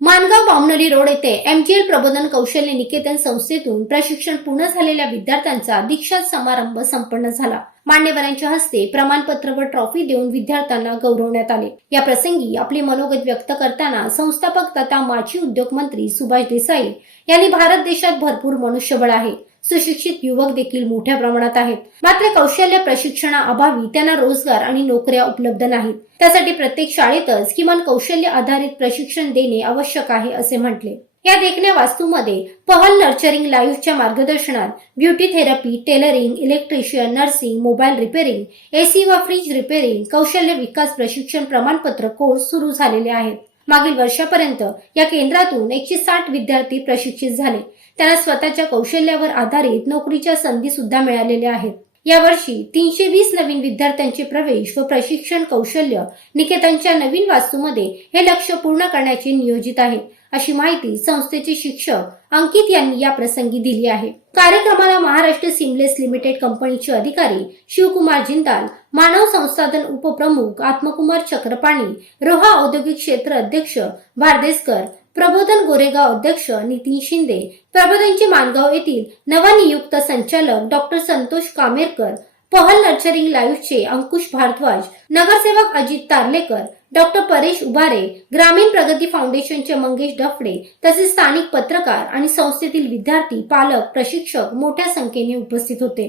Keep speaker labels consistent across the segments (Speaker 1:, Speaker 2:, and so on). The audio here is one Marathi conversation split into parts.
Speaker 1: मानगाव बामणोली रोड येथे एमजीएल प्रबोधन कौशल्य निकेतन संस्थेतून प्रशिक्षण पूर्ण झालेल्या विद्यार्थ्यांचा दीक्षांत समारंभ संपन्न झाला. मान्यवरांच्या हस्ते प्रमाणपत्र व ट्रॉफी देऊन विद्यार्थ्यांना गौरवण्यात आले. या प्रसंगी आपले मनोगत व्यक्त करताना संस्थापक तथा माजी उद्योग मंत्री सुभाष देसाई यांनी भारत देशात भरपूर मनुष्यबळ आहे. सुशिक्षित युवक देखील मोठ्या प्रमाणात आहेत. मात्र कौशल्य प्रशिक्षणाअभावी त्यांना रोजगार आणि नोकऱ्या उपलब्ध नाहीत. त्यासाठी प्रत्येक शाळेतच किमान कौशल्य आधारित प्रशिक्षण देणे आवश्यक आहे असे म्हटले. या देखण्या वास्तूमध्ये पहल नर्चरिंग लाईव्हच्या मार्गदर्शनात beauty therapy tailoring electrician nursing mobile repairing AC व फ्रीज रिपेरिंग कौशल्य विकास प्रशिक्षण प्रमाणपत्र कोर्स सुरू झालेले आहेत. मागील वर्षापर्यंत या केंद्रातून एकशे साठ विद्यार्थी प्रशिक्षित झाले. त्यांना स्वतःच्या कौशल्यावर आधारित नोकरीच्या संधी सुद्धा मिळालेल्या आहेत. यावर्षी तीनशे वीस नवीन विद्यार्थ्यांचे प्रवेश व प्रशिक्षण कौशल्य निकेतनच्या नवीन वास्तूमध्ये हे लक्ष पूर्ण करण्याचे नियोजित आहे. अशी माहिती संस्थेचे शिक्षक अंकित यांनी या प्रसंगी दिली आहे. कार्यक्रमाला महाराष्ट्र सिमलेस लिमिटेड कंपनीचे अधिकारी शिवकुमार जिंदाल मानव संसाधन उपप्रमुख आत्मकुमार चक्रपाणी रोहा औद्योगिक क्षेत्र अध्यक्ष भारदेसकर प्रबोधन गोरेगाव अध्यक्ष नितीन शिंदे. प्रबोधनचे मानगाव येथील नवनियुक्त संचालक डॉक्टर संतोष कामेरकर पहल नर्चरिंग लाईव्हचे अंकुश भारद्वाज नगरसेवक अजित तारलेकर डॉक्टर परेश उभारे ग्रामीण प्रगती फाउंडेशनचे मंगेश डफडे तसेच स्थानिक पत्रकार आणि संस्थेतील विद्यार्थी पालक प्रशिक्षक मोठ्या संख्येने उपस्थित होते.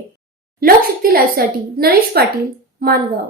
Speaker 1: लोकशक्ती लाईव्हसाठी नरेश पाटील मानगाव.